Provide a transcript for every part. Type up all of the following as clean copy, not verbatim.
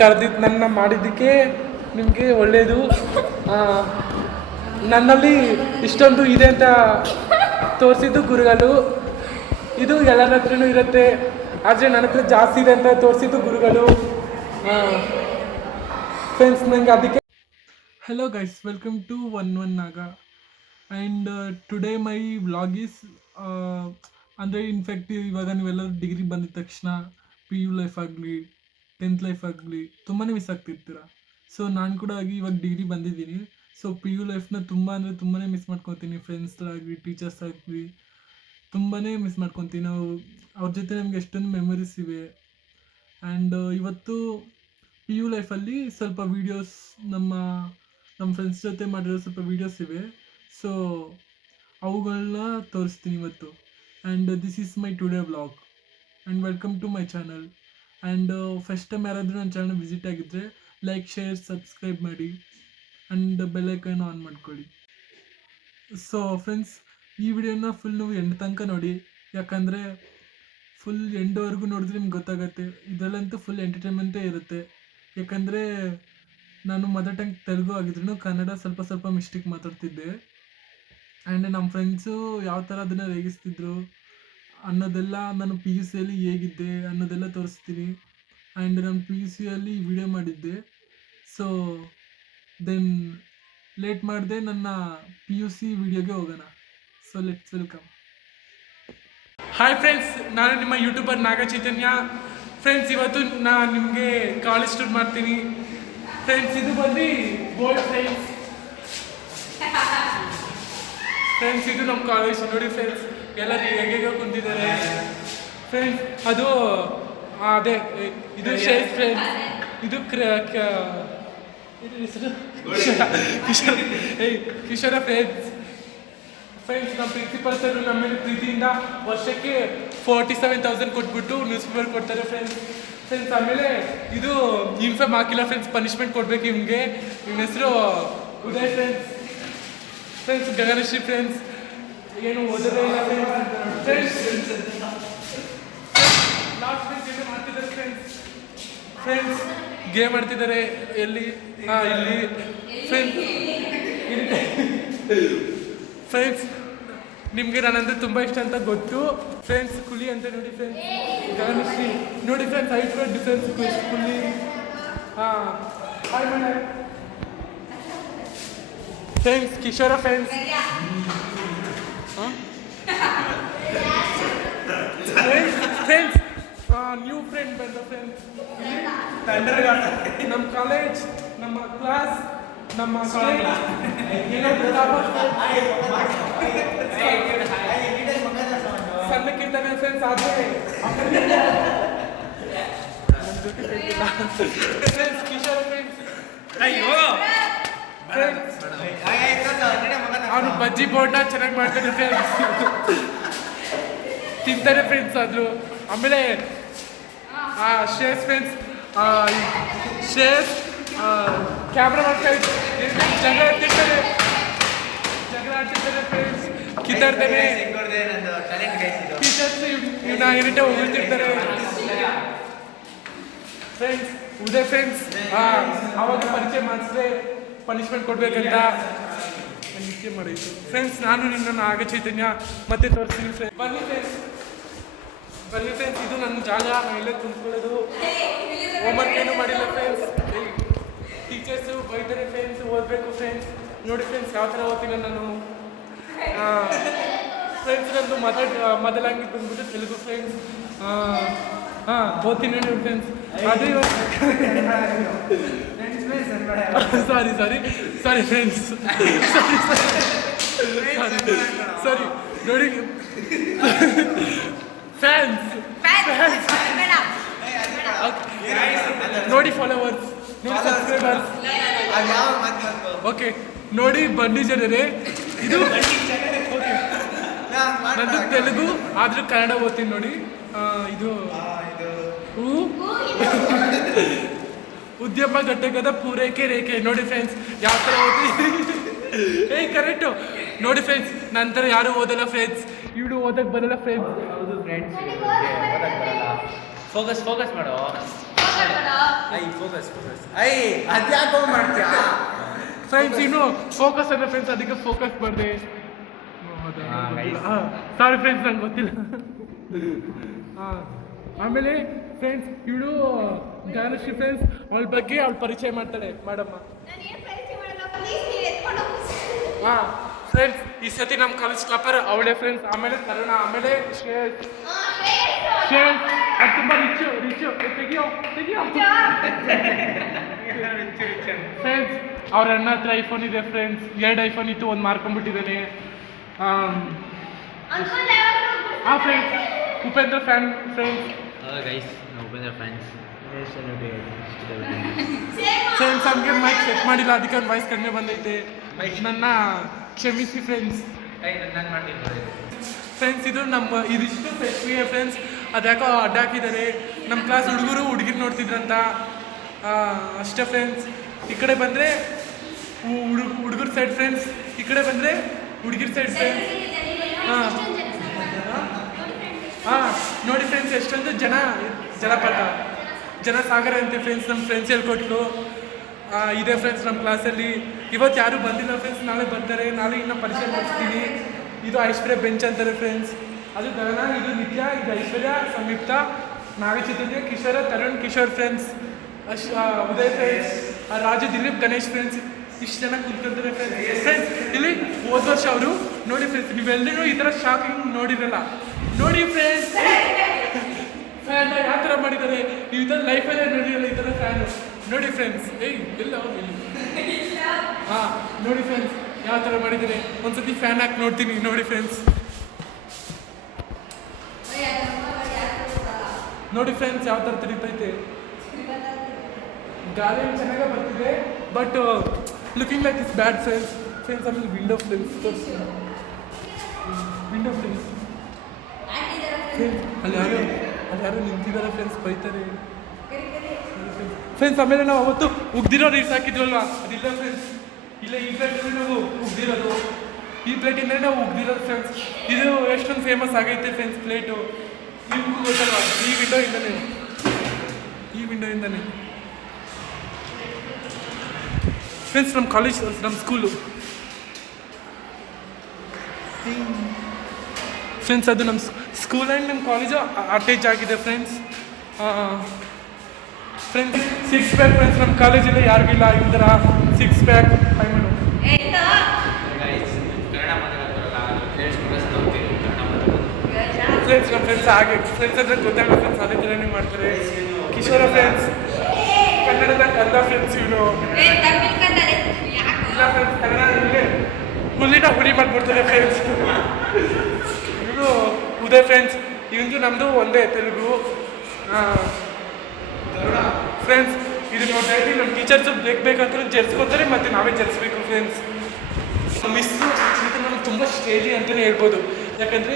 ಕರೆದಿದ್ದು ನನ್ನ ಮಾಡಿದ್ದಕ್ಕೆ ನಿಮಗೆ ಒಳ್ಳೆಯದು. ನನ್ನಲ್ಲಿ ಇಷ್ಟೊಂದು ಇದೆ ಅಂತ ತೋರಿಸಿದ್ದು ಗುರುಗಳು. ಇದು ಎಲ್ಲರ ಹತ್ರನೂ ಇರುತ್ತೆ, ಆದರೆ ನನ್ನ ಹತ್ರ ಜಾಸ್ತಿ ಇದೆ ಅಂತ ತೋರಿಸಿದ್ದು ಗುರುಗಳು. ಫ್ರೆಂಡ್ಸ್, ನನಗೆ ಅದಕ್ಕೆ hello guys, welcome to 11 Naga and today my vlog is ಅಂದರೆ ಇನ್ಫ್ಯಾಕ್ಟ್ ಇವಾಗ ನೀವೆಲ್ಲರೂ ಡಿಗ್ರಿ ಬಂದಿದ ತಕ್ಷಣ PU ಲೈಫ್ ಆಗಲಿ 10th ಲೈಫ್ ಆಗಲಿ ತುಂಬಾ ಮಿಸ್ ಆಗ್ತಿರ್ತೀರ. ಸೊ ನಾನು ಕೂಡ ಆಗಿ ಇವಾಗ ಡಿಗ್ರಿ ಬಂದಿದ್ದೀನಿ. ಸೊ PU ಲೈಫ್ನ ತುಂಬ ಅಂದರೆ ತುಂಬಾ ಮಿಸ್ ಮಾಡ್ಕೊತೀನಿ. ಫ್ರೆಂಡ್ಸ್ ಆಗಲಿ ಟೀಚರ್ಸ್ ಆಗಲಿ ತುಂಬಾ ಮಿಸ್ ಮಾಡ್ಕೊತೀನಿ. ನಾವು ಅವ್ರ ಜೊತೆ ನಮ್ಗೆ ಎಷ್ಟೊಂದು ಮೆಮೊರೀಸ್ ಇವೆ. ಆ್ಯಂಡ್ ಇವತ್ತು PU ಲೈಫಲ್ಲಿ ಸ್ವಲ್ಪ ವೀಡಿಯೋಸ್ ನಮ್ಮ ಫ್ರೆಂಡ್ಸ್ ಜೊತೆ ಮಾಡಿರೋ ಸ್ವಲ್ಪ ವೀಡಿಯೋಸ್ ಇವೆ. ಸೊ ಅವುಗಳನ್ನ ತೋರಿಸ್ತೀನಿ ಇವತ್ತು. And this is my today vlog and welcome to my channel. And first time ಯಾರಾದರೂ ನನ್ನ ಚಾನಲ್ ವಿಸಿಟ್ ಆಗಿದ್ದರೆ ಲೈಕ್, ಶೇರ್, ಸಬ್ಸ್ಕ್ರೈಬ್ ಮಾಡಿ ಆ್ಯಂಡ್ ಬೆಲ್ಲೈಕನ್ ಆನ್ ಮಾಡ್ಕೊಳ್ಳಿ. ಸೊ ಫ್ರೆಂಡ್ಸ್, ಈ ವಿಡಿಯೋನ ಫುಲ್ ನೀವು ಎಂಡ್ ತನಕ ನೋಡಿ, ಯಾಕಂದರೆ ಫುಲ್ ಎಂಡ್ವರೆಗೂ ನೋಡಿದ್ರೆ ನಿಮ್ಗೆ ಗೊತ್ತಾಗುತ್ತೆ. ಇದರಲ್ಲಂತೂ ಫುಲ್ ಎಂಟರ್ಟೈನ್ಮೆಂಟೇ ಇರುತ್ತೆ. ಯಾಕಂದರೆ ನಾನು ಮದರ್ ಟಂಗ್ ತೆಲುಗು ಆಗಿದ್ರು ಕನ್ನಡ ಸ್ವಲ್ಪ ಸ್ವಲ್ಪ ಮಿಸ್ಟೇಕ್ ಮಾತಾಡ್ತಿದ್ದೆ. ಆ್ಯಂಡ್ ನಮ್ಮ ಫ್ರೆಂಡ್ಸು ಯಾವ ಥರ ಅದನ್ನು ರೇಗಿಸ್ತಿದ್ರು ಅನ್ನೋದೆಲ್ಲ ನಾನು PUCಯಲ್ಲಿ ಹೇಗಿದ್ದೆ ಅನ್ನೋದೆಲ್ಲ ತೋರಿಸ್ತೀನಿ. ಆ್ಯಂಡ್ ನಾನು PUCಯಲ್ಲಿ ವಿಡಿಯೋ ಮಾಡಿದ್ದೆ. ಸೊ ದೆನ್ ಲೇಟ್ ಮಾಡಿದೆ, ನನ್ನ PUC ವಿಡಿಯೋಗೆ ಹೋಗೋಣ. So let's welcome. Hi friends, ನಾನು ನಿಮ್ಮ ಯೂಟ್ಯೂಬರ್ ನಾಗ ಚೈತನ್ಯ. ಫ್ರೆಂಡ್ಸ್, ಇವತ್ತು ನಾನು ನಿಮಗೆ ಕಾಲೇಜ್ ಟೂರ್ ಮಾಡ್ತೀನಿ. ಫ್ರೆಂಡ್ಸ್, ಇದು ಬಂದು ಬೋರ್ಡ್. ಫ್ರೆಂಡ್ಸ್, ಇದು ನಮ್ಮ ಕಾಲೇಜ್ ನೋಡಿ. ಫ್ರೆಂಡ್ಸ್, ಎಲ್ಲರೂ ಹೇಗೆ ಕುಂತಿದ್ದಾರೆ. ಫ್ರೆಂಡ್ಸ್, ಅದು ಅದೇ ಇದು ಶೇಷ್. ಫ್ರೆಂಡ್ಸ್, ಇದು ಕಿಶೋರ. ಫ್ರೆಂಡ್ಸ್, ನಮ್ಮ ಪ್ರಿನ್ಸಿಪಲ್ ಸರ್ ನಮ್ಮ ಮೇಲೆ ಪ್ರೀತಿಯಿಂದ ವರ್ಷಕ್ಕೆ 47,000 ಕೊಟ್ಬಿಟ್ಟು ನ್ಯೂಸ್ ಪೇಪರ್ ಕೊಡ್ತಾರೆ. ಫ್ರೆಂಡ್ಸ್, ಆಮೇಲೆ ಇದು ಇನ್ಫಾರ್ಮ್ ಹಾಕಿಲ್ಲ. ಫ್ರೆಂಡ್ಸ್, ಪನಿಷ್ಮೆಂಟ್ ಕೊಡ್ಬೇಕು ಇವ್ನಿಗೆ. ಇವನ ಹೆಸರು ಉದಯ್. ಫ್ರೆಂಡ್ಸ್, ಗಗನಶ್ರೀ. ಫ್ರೆಂಡ್ಸ್, ಏನು ಓದೋದೇ ಇಲ್ಲ. ಫ್ರೆಂಡ್ಸ್, ಲಾಸ್ಟ್ ಬೆಂಚ್ ಏನು ಮಾಡ್ತಿದ್ದಾರೆ. ಫ್ರೆಂಡ್ಸ್, ಗೇಮ್ ಆಡ್ತಿದ್ದಾರೆ. ಎಲ್ಲಿ? ಇಲ್ಲಿ. ಫ್ರೆಂಡ್ಸ್, ನಿಮಗೆ ನಾನಂದ್ರೆ ತುಂಬ ಇಷ್ಟ ಅಂತ ಗೊತ್ತು. ಫ್ರೆಂಡ್ಸ್, ಕುಲಿ ಅಂತ ನೋಡಿ. ಫ್ರೆಂಡ್ಸ್, ಗಗನಶ್ರೀ ನೋಡಿ. ಫ್ರೆಂಡ್ಸ್, ಹೈಟ್ ಡಿಫ್ರೆನ್ಸ್ ಕುಲಿ. Hi madam. Friends, Kishora. Friends, friends, new friend ಬಂದ. ಫ್ರೆಂಡ್ಸ್, ನಮ್ಮ ಕಾಲೇಜ್, ನಮ್ಮ ಕ್ಲಾಸ್, ನಮ್ಮ ಸಣ್ಣಕ್ಕಿರ್ತಾನೆ. ಫ್ರೆಂಡ್ಸ್, ಆದರೆ ಫ್ರೆಂಡ್ಸ್, ಕಿಶೋರ್. ಫ್ರೆಂಡ್ಸ್, ಅವನು ಬಜ್ಜಿ ಬೋಂಡ ಚೆನ್ನಾಗಿ ಮಾಡ್ತಾನೆ. ಫ್ರೆಂಡ್ಸ್, ತಿಂತಾರೆ. ಫ್ರೆಂಡ್ಸ್, ಅದು ಆಮೇಲೆ ಶೇಷ್. ಫ್ರೆಂಡ್ಸ್, ಶೇಷ್ ಕ್ಯಾಮ್ರಾ ಮಾಡ್ತಾ ಜಗಳ ಆಡ್ತಿರ್ತಾರೆ. ಫ್ರೆಂಡ್ಸ್, ಕಿತ್ತಾಡ್ತಾನೆ. ಟೀಚರ್ಸ್ ಇವನ್ನ ಏನಿಟ್ಟೆ ಹೋಗ್ತಿರ್ತಾರೆ. ಫ್ರೆಂಡ್ಸ್, ಉದಯ್. ಫ್ರೆಂಡ್ಸ್, ಆವಾಗ ಪರಿಚಯ ಮಾಡಿಸಿದ್ರೆ ಪನಿಷ್ಮೆಂಟ್ ಕೊಡ್ಬೇಕಂತ ನಿಶ್ಚಯ ಮಾಡಿತ್ತು. ಫ್ರೆಂಡ್ಸ್, ನಾನು ನಿನ್ನ ನಾಗ ಚೈತನ್ಯ ಮತ್ತೆ ತೋರಿಸ್ತೀನಿ. ಫ್ರೆಂಡ್ಸ್, ಬನ್ನಿ. ಫ್ರೆಂಡ್ಸ್, ಇದು ನನ್ನ ಜಾಗ. ಮೇಲೆ ಕುಂತ್ಕೊಳ್ಳೋದು. ಹೋಮ್ವರ್ಕ್ ಏನೂ ಮಾಡಿಲ್ಲ. ಫ್ರೆಂಡ್ಸ್, ಟೀಚರ್ಸು ಬೈತಾರೆ. ಫ್ರೆಂಡ್ಸ್, ಓದಬೇಕು. ಫ್ರೆಂಡ್ಸ್, ನೋಡಿ. ಫ್ರೆಂಡ್ಸ್, ಯಾವ ಥರ ಓದ್ತೀನಿ ನಾನು. ಫ್ರೆಂಡ್ಸ್, ನಂದು ಮೊದಲ ಲ್ಯಾಂಗ್ವೇಜ್ ಬಂದ್ಬಿಟ್ಟು ತೆಲುಗು. ಫ್ರೆಂಡ್ಸ್, ಓದ್ತೀನಿ ನೋಡಿ. ಫ್ರೆಂಡ್ಸ್, ಅದು ಸಾರಿ ಫ್ರೆಂಡ್ಸ್, ಸಾರಿ ನೋಡಿ. ಫ್ಯಾನ್ಸ್ ನೋಡಿ, ಫಾಲೋವರ್ಸ್ ನೋಡಿ, ಸಬ್ಸ್ಕ್ರೈಬರ್ಸ್. ಓಕೆ ನೋಡಿ, ಬಂಡಿ ಜನರೇ. ಇದು ಓಕೆ, ನಂದು ತೆಲುಗು ಆದರೂ ಕನ್ನಡ ಓದ್ತೀನಿ ನೋಡಿ. ಇದು ಉದ್ಯಮ ಘಟಕದ ಪೂರೈಕೆ ರೇಖೆ ನೋಡಿ. ಫ್ರೆಂಡ್ಸ್, ಯಾವ ಥರ ಓದ್ತೀನಿ. ಕರೆಕ್ಟು ನೋಡಿ. ಫ್ರೆಂಡ್ಸ್, ನಂತರ ಯಾರು ಓದಲ್ಲ. ಫ್ರೆಂಡ್ಸ್, ಇವಳು ಓದಕ್ಕೆ ಬರಲ್ಲ. ಫ್ರೆಂಡ್ಸ್, ಹೌದು ಫ್ರೆಂಡ್ಸ್, ಫೋಕಸ್ ಮಾಡೋ. ಅದ್ಯಾಕೋ ಮಾಡ್ತೀಯಾ ಫ್ರೆಂಡ್ಸ್ ಇನ್ನು ಫೋಕಸ್ ಅಂದರೆ ಫ್ರೆಂಡ್ಸ್ ಅದಕ್ಕೆ ಫೋಕಸ್ ಮಾಡಿದೆ. ಸಾರಿ ಫ್ರೆಂಡ್ಸ್ ನಂಗೆ ಗೊತ್ತಿಲ್ಲ. ಆಮೇಲೆ ಫ್ರೆಂಡ್ಸ್ ಇವಳು ಗಾನಶ್ರೀ ಫ್ರೆಂಡ್ಸ್ ಅವಳ ಬಗ್ಗೆ ಅವಳು ಪರಿಚಯ ಮಾಡ್ತಾಳೆ ಮಾಡಮ್ಮ. ಹಾಂ ಫ್ರೆಂಡ್ಸ್ ಈ ಸತಿ ನಮ್ಮ ಕಾಲೇಜ್ ಟಾಪರ್ ಅವಳೇ ಫ್ರೆಂಡ್ಸ್. ಆಮೇಲೆ ತರುಣ, ಆಮೇಲೆ ಶ್ರೇಯಸ್ ಅದು ತುಂಬ ರಿಚು ತೆಗಿಯೋ ಫ್ರೆಂಡ್ಸ್. ಅವ್ರ ಅಣ್ಣ ಹತ್ರ ಐಫೋನ್ ಇದೆ ಫ್ರೆಂಡ್ಸ್. 2 ಐಫೋನ್ ಇತ್ತು, ಒಂದು ಮಾರ್ಕೊಂಡ್ಬಿಟ್ಟಿದ್ದಾನೆ. ಹಾಂ friends Upendra fan friends. Upendra fans friends ಹಂಗೆ ಮೈಕ್ ಸೆಟ್ ಮಾಡಿಲ್ಲ, ಅದಕ್ಕೆ ಒಂದು ವಾಯ್ಸ್ ಕಡಿಮೆ ಬಂದೈತೆ, ನನ್ನ ಕ್ಷಮಿಸಿ ಫ್ರೆಂಡ್ಸ್. ಫ್ರೆಂಡ್ಸ್ ಇದು ನಮ್ಮ ಇದಿಷ್ಟು ಫೆಸ್ಟಿವೆ ಫ್ರೆಂಡ್ಸ್. ಅದ್ಯಾಕೋ ಅಡ್ಡ ಹಾಕಿದ್ದಾರೆ. ನಮ್ಮ ಕ್ಲಾಸ್ ಹುಡುಗರು ಹುಡುಗಿರು ನೋಡ್ತಿದ್ರಂತ ಅಷ್ಟೇ ಫ್ರೆಂಡ್ಸ್. ಈ ಕಡೆ ಬಂದರೆ ಹುಡುಗರ ಸೈಡ್ ಫ್ರೆಂಡ್ಸ್, ಈ ಕಡೆ ಬಂದರೆ ಹುಡುಗಿರ ಸೈಡ್ ಫ್ರೆಂಡ್ಸ್. ಹಾಂ ನೋಡಿ ಫ್ರೆಂಡ್ಸ್ ಎಷ್ಟೊಂದು ಜನಸಾಗರ ಅಂತೆ ಫ್ರೆಂಡ್ಸ್. ನಮ್ಮ ಫ್ರೆಂಡ್ಸ್ ಹೇಳ್ಕೊಟ್ಲು. ಇದೆ ಫ್ರೆಂಡ್ಸ್ ನಮ್ಮ ಕ್ಲಾಸಲ್ಲಿ. ಇವತ್ತು ಯಾರೂ ಬಂದಿಲ್ಲ ಫ್ರೆಂಡ್ಸ್, ನಾಳೆ ಬರ್ತಾರೆ. ನಾಳೆ ಇನ್ನೂ ಪರಿಚಯ ಮಾಡಿಸ್ತೀನಿ. ಇದು ಐಶ್ವರ್ಯ ಬೆಂಚ್ ಅಂತಾರೆ ಫ್ರೆಂಡ್ಸ್. ಅದು ಗಗನ, ಇದು ನಿತ್ಯ, ಇದು Aishwarya, Samyukta, Nagachaitanya, Kishora, Tarun, Kishore friends, Uday friends, Raju, Dileep, Ganesh friends. ಇಷ್ಟು ಜನ ಕೂತ್ಕೊಂತಾರೆ ಫ್ರೆಂಡ್ಸ್. ಫ್ರೆಂಡ್ಸ್ ಇಲ್ಲಿ ಹೋದ ವರ್ಷ ಅವರು ನೋಡಿ ಫ್ರೆಂಡ್ಸ್, ನೀವೆಲ್ಲರೂ ಈ ಥರ ಶಾಕಿಂಗ್ ನೋಡಿರಲ್ಲ. ನೋಡಿ ಫ್ರೆಂಡ್ಸ್ ಫ್ಯಾನ್ ಯಾವ ಥರ ಮಾಡಿದ್ದಾರೆ, ನೀವು ಈ ಥರ ಲೈಫಲ್ಲೇ ನೋಡಿರಲ್ಲ ಈ ಥರ ಫ್ಯಾನು. ನೋಡಿ ಫ್ರೆಂಡ್ಸ್ ಎಲ್ಲ ಹಾಂ ನೋಡಿ ಫ್ರೆಂಡ್ಸ್ ಯಾವ ಥರ ಮಾಡಿದ್ದಾರೆ. ಒಂದ್ಸತಿ ಫ್ಯಾನ್ ಹಾಕಿ ನೋಡ್ತೀನಿ. ನೋಡಿ ಫ್ರೆಂಡ್ಸ್, ನೋಡಿ ಫ್ರೆಂಡ್ಸ್ ಯಾವ ಥರ ತಿರುಗ್ತೈತೆ. ಗಾಳಿ ಚೆನ್ನಾಗೇ ಬರ್ತಿದೆ, but looking like is bad friends. ಆಮೇಲೆ ವಿಂಡೋ ಫ್ರೆಂಡ್ಸ್ ಅಲ್ಲಿ ಯಾರು ನಿಂತಿದ್ದಾರೆ ಫ್ರೆಂಡ್ಸ್, ಬೈತಾರೆ ಫ್ರೆಂಡ್ಸ್. ಆಮೇಲೆ ನಾವು ಅವತ್ತು ಉಗ್ದಿರೋ ರೀಲ್ಸ್ ಹಾಕಿದ್ವಲ್ವಾ, ಅದಿಲ್ಲ ಫ್ರೆಂಡ್ಸ್. ಇಲ್ಲ ಈ ಪ್ಲೇಟಲ್ಲಿ ನಾವು ಉಗ್ದಿರೋದು, ಈ ಪ್ಲೇಟಿಂದಲೇ ನಾವು ಉಗ್ದಿರೋದು ಫ್ರೆಂಡ್ಸ್. ಇದು ಎಷ್ಟೊಂದು ಫೇಮಸ್ ಆಗೈತೆ ಫ್ರೆಂಡ್ಸ್ ಪ್ಲೇಟು. ನಿಮಗೂ ಗೊತ್ತಲ್ವಾ, ಈ ವಿಂಡೋಯಿಂದನೇ ಫ್ರೆಂಡ್ಸ್. ನಮ್ಮ ಕಾಲೇಜ್, ನಮ್ಮ ಸ್ಕೂಲು ಫ್ರೆಂಡ್ಸ್. ಅದು ನಮ್ಮ ಸ್ಕೂಲ್ ಆ್ಯಂಡ್ ನಮ್ಮ ಕಾಲೇಜು ಅಟ್ಯಾಚ್ ಆಗಿದೆ ಫ್ರೆಂಡ್ಸ್. Friends 6 pack friends. ನಮ್ಮ ಕಾಲೇಜಲ್ಲಿ ಯಾರಿಗಿಲ್ಲ ಈ ಥರ 6 ಪ್ಯಾಕ್. ಫ್ರೆಂಡ್ಸ್ ನಮ್ಮ ಫ್ರೆಂಡ್ಸ್ ಹಾಗೆ ಫ್ರೆಂಡ್ಸ್ ಅಂದರೆ ಗೊತ್ತಾಗಲ್ಲ ಫ್ರೆಂಡ್ಸ್, ಅದೇ ಥರನೇ ಮಾಡ್ತಾರೆ. ಕಿಶೋರ ಫ್ರೆಂಡ್ಸ್ ಕನ್ನಡದ ಕಂದ ಫ್ರೆಂಡ್ಸ್. ಇವನು ಇಲ್ಲ ಫ್ರೆಂಡ್ಸ್, ಕನ್ನಡ ಹುಲ್ಲಿನ ಹುಳಿ ಮಾಡ್ಬಿಡ್ತಾರೆ ಫ್ರೆಂಡ್ಸ್. ಇವನು ಉದಯ್ ಫ್ರೆಂಡ್ಸ್. ಇವಂದು ನಮ್ಮದು ಒಂದೇ ತೆಲುಗು ಫ್ರೆಂಡ್ಸ್. ಇದು ನೋಡ್ತಾ ನಮ್ಮ ಟೀಚರ್ಸು ಬೇಕಂತ ಜರ್ಸ್ಕೊತಾರೆ, ಮತ್ತು ನಾವೇ ಜರ್ಸ್ಬೇಕು ಫ್ರೆಂಡ್ಸ್. ಮಿಸ್ಸು ಇದು ನಮಗೆ ತುಂಬ ಸ್ಟೇಜಿ ಅಂತಲೇ ಹೇಳ್ಬೋದು. ಯಾಕಂದರೆ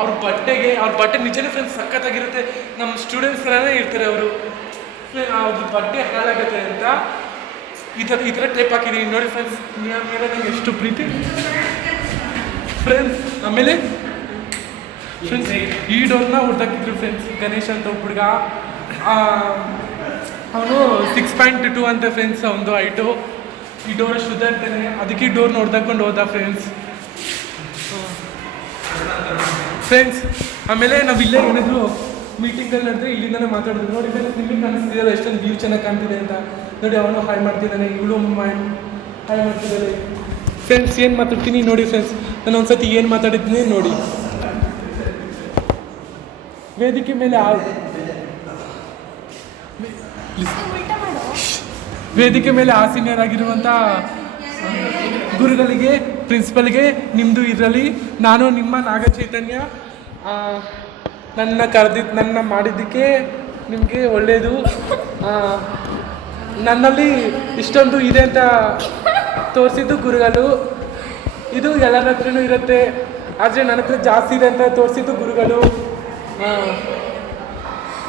ಅವ್ರ ಬಟ್ಟೆ ನಿಜನೇ ಫ್ರೆಂಡ್ಸ್ ಸಖತ್ತಾಗಿರುತ್ತೆ. ನಮ್ಮ ಸ್ಟೂಡೆಂಟ್ಸ್ ಥರನೇ ಇರ್ತಾರೆ ಅವರು. ಅವ್ರದ್ದು ಬಟ್ಟೆ ಹಾಳಾಗುತ್ತೆ ಅಂತ ಈ ಥರ ಟೈಪ್ ಹಾಕಿದ್ದೀನಿ. ನೋಡಿ ಫ್ರೆಂಡ್ಸ್, ಮೇಲೆ ನಂಗೆ ಎಷ್ಟು ಪ್ರೀತಿ ಫ್ರೆಂಡ್ಸ್. ಆಮೇಲೆ ಫ್ರೆಂಡ್ಸ್ ಈ ಡೋರ್ನ ಹೊಡೆದಾಕಿದ್ರು ಫ್ರೆಂಡ್ಸ್. ಗಣೇಶ್ ಅಂತ ಒಬ್ಬ ಹುಡುಗ, ಅವನು 6.2 ಅಂತ ಫ್ರೆಂಡ್ಸ್ ಅವನದು ಹೈಟು. ಈ ಡೋರ್ ಶುದ್ಧ ಅಂತಾನೆ, ಅದಕ್ಕೆ ಈ ಡೋರ್ನ ಹೊಡೆದಾಕೊಂಡು ಹೋದ ಫ್ರೆಂಡ್ಸ್. ಆಮೇಲೆ ನಾವು ಇಲ್ಲೇ ಏನಾದರೂ ಮೀಟಿಂಗಲ್ಲಿ ನಡೆದ್ರೆ ಇಲ್ಲಿಂದಲೇ ಮಾತಾಡಿದ್ರು. ನೋಡಿ ಫ್ರೆಂಡ್ಸ್, ನಿಮಗೆ ಕಾಣಿಸ್ತಿದ್ದಾರೆ ಎಷ್ಟೊಂದು ವ್ಯೂ ಚೆನ್ನಾಗಿ ಕಾಣ್ತಿದೆ ಅಂತ. ನೋಡಿ ಅವನು ಹಾಯ್ ಮಾಡ್ತಿದ್ದಾನೆ, ಇವಳು ಹಾಯ್ ಮಾಡ್ತಿದ್ದಾಳೆ ಫ್ರೆಂಡ್ಸ್. ಏನು ಮಾತಾಡ್ತೀನಿ ನೋಡಿ ಫ್ರೆಂಡ್ಸ್, ನಾನು ಒಂದ್ಸತಿ ಏನು ಮಾತಾಡಿದ್ದೀನಿ ನೋಡಿ. ವೇದಿಕೆ ಮೇಲೆ ಆಸೀನರಾಗಿರುವಂಥ ಗುರುಗಳಿಗೆ, ಪ್ರಿನ್ಸಿಪಲ್ಗೆ ನಿಮ್ಮದು ಇರಲಿ. ನಾನು ನಿಮ್ಮ ನಾಗಚೈತನ್ಯ. ನನ್ನ ಮಾಡಿದ್ದಕ್ಕೆ ನಿಮಗೆ ಒಳ್ಳೆಯದು. ನನ್ನಲ್ಲಿ ಇಷ್ಟೊಂದು ಇದೆ ಅಂತ ತೋರಿಸಿದ್ದು ಗುರುಗಳು. ಇದು ಎಲ್ಲರ ಹತ್ರನೂ ಇರುತ್ತೆ, ಆದರೆ ನನ್ನ ಹತ್ರ ಜಾಸ್ತಿ ಇದೆ ಅಂತ ತೋರಿಸಿದ್ದು ಗುರುಗಳು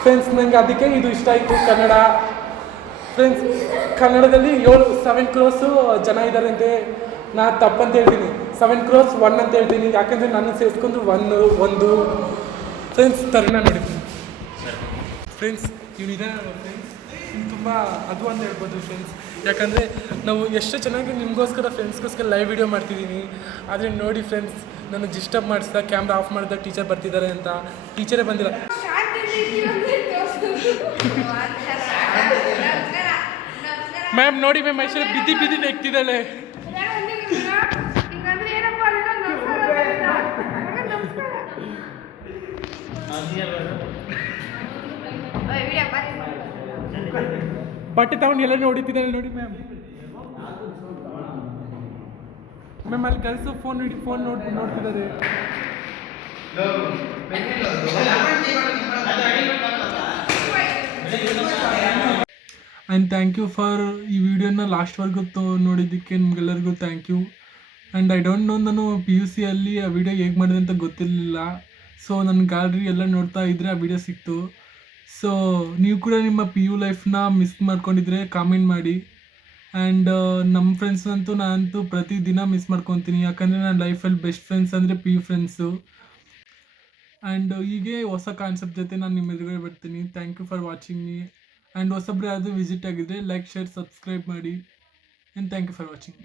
ಫ್ರೆಂಡ್ಸ್. ನನಗೆ ಅದಕ್ಕೆ ಇದು ಇಷ್ಟ ಆಯಿತು ಕನ್ನಡ ಫ್ರೆಂಡ್ಸ್. ಕನ್ನಡದಲ್ಲಿ 7 crores ಜನ ಇದ್ದಾರೆ ಅಂತೆ. ನಾನು ತಪ್ಪಂತ ಹೇಳ್ತೀನಿ, 7 crores 1 ಅಂತ ಹೇಳ್ತೀನಿ. ಯಾಕಂದರೆ ನನ್ನ ಸೇರಿಸ್ಕೊಂಡು 1 ಫ್ರೆಂಡ್ಸ್. ತರುಣ ನೋಡಿದ್ದೀನಿ ಫ್ರೆಂಡ್ಸ್. ಇವನಿದೆ ಫ್ರೆಂಡ್ಸ್. ತುಂಬ ಅದು ಅಂತ ಹೇಳ್ಬೋದು ಫ್ರೆಂಡ್ಸ್. ಯಾಕಂದರೆ ನಾವು ಎಷ್ಟು ಚೆನ್ನಾಗಿ ನಿಮಗೋಸ್ಕರ ಫ್ರೆಂಡ್ಸ್ಗೋಸ್ಕರ ಲೈವ್ ವಿಡಿಯೋ ಮಾಡ್ತಿದ್ದೀನಿ. ಆದರೆ ನೋಡಿ ಫ್ರೆಂಡ್ಸ್, ನಾನು ಡಿಸ್ಟರ್ಬ್ ಮಾಡಿಸಿದ ಕ್ಯಾಮ್ರಾ ಆಫ್ ಮಾಡಿದ ಟೀಚರ್ ಬರ್ತಿದ್ದಾರೆ ಅಂತ. ಟೀಚರೇ ಬಂದಿಲ್ಲ. ಮ್ಯಾಮ್ ನೋಡಿ ಮ್ಯಾಮ್, ಐಶ್ವರ್ಯ ಬಿದ್ದಿ ಬಿದ್ದಿ ನೆಕ್ತಿದ್ದಾಳೆ. ಬಟ್ಟೆ ತಗೊಂಡು ಎಲ್ಲ ನೋಡಿತಿದ್ದಾಳೆ ನೋಡಿ ಮ್ಯಾಮ್. ಮ್ಯಾಮ್ ಅಲ್ಲಿ ಕೆಲಸ ಫೋನ್ ನೋಡ್ತಿದ್ದಾರೆ. ಆ್ಯಂಡ್ ಥ್ಯಾಂಕ್ ಯು ಫಾರ್ ಈ ವಿಡಿಯೋನ ಲಾಸ್ಟ್ವರೆಗೂ ನೋಡಿದ್ದಕ್ಕೆ ನಿಮ್ಗೆಲ್ಲರಿಗೂ thank you. And I don't know, ನಾನು PUC ಅಲ್ಲಿ ಆ ವಿಡಿಯೋ ಹೇಗೆ ಮಾಡಿದೆ ಅಂತ ಗೊತ್ತಿರಲಿಲ್ಲ. ಸೊ ನನ್ನ ಗ್ಯಾಲರಿ ಎಲ್ಲ ನೋಡ್ತಾ ಇದ್ದರೆ ಆ ವಿಡಿಯೋ ಸಿಕ್ತು. ಸೊ ನೀವು ಕೂಡ ನಿಮ್ಮ PU ಲೈಫ್ನ ಮಿಸ್ ಮಾಡ್ಕೊಂಡಿದ್ರೆ ಕಾಮೆಂಟ್ ಮಾಡಿ. ಆ್ಯಂಡ್ ನಮ್ಮ ಫ್ರೆಂಡ್ಸ್ನಂತೂ ನಾನಂತೂ ಪ್ರತಿದಿನ ಮಿಸ್ ಮಾಡ್ಕೊತೀನಿ. ಯಾಕಂದರೆ ನನ್ನ ಲೈಫಲ್ಲಿ ಬೆಸ್ಟ್ ಫ್ರೆಂಡ್ಸ್ ಅಂದರೆ PU ಫ್ರೆಂಡ್ಸು. ಆ್ಯಂಡ್ ಹೀಗೆ ಹೊಸ ಕಾನ್ಸೆಪ್ಟ್ ಜೊತೆ ನಾನು ನಿಮ್ಮ ಎದುರುಗಡೆ ಬರ್ತೀನಿ. Thank you for watching me. And ಹೊಸಬ್ರು ಯಾವುದು ವಿಸಿಟ್ ಆಗಿದ್ದರೆ ಲೈಕ್, ಶೇರ್, ಸಬ್ಸ್ಕ್ರೈಬ್ ಮಾಡಿ. And thank you for watching.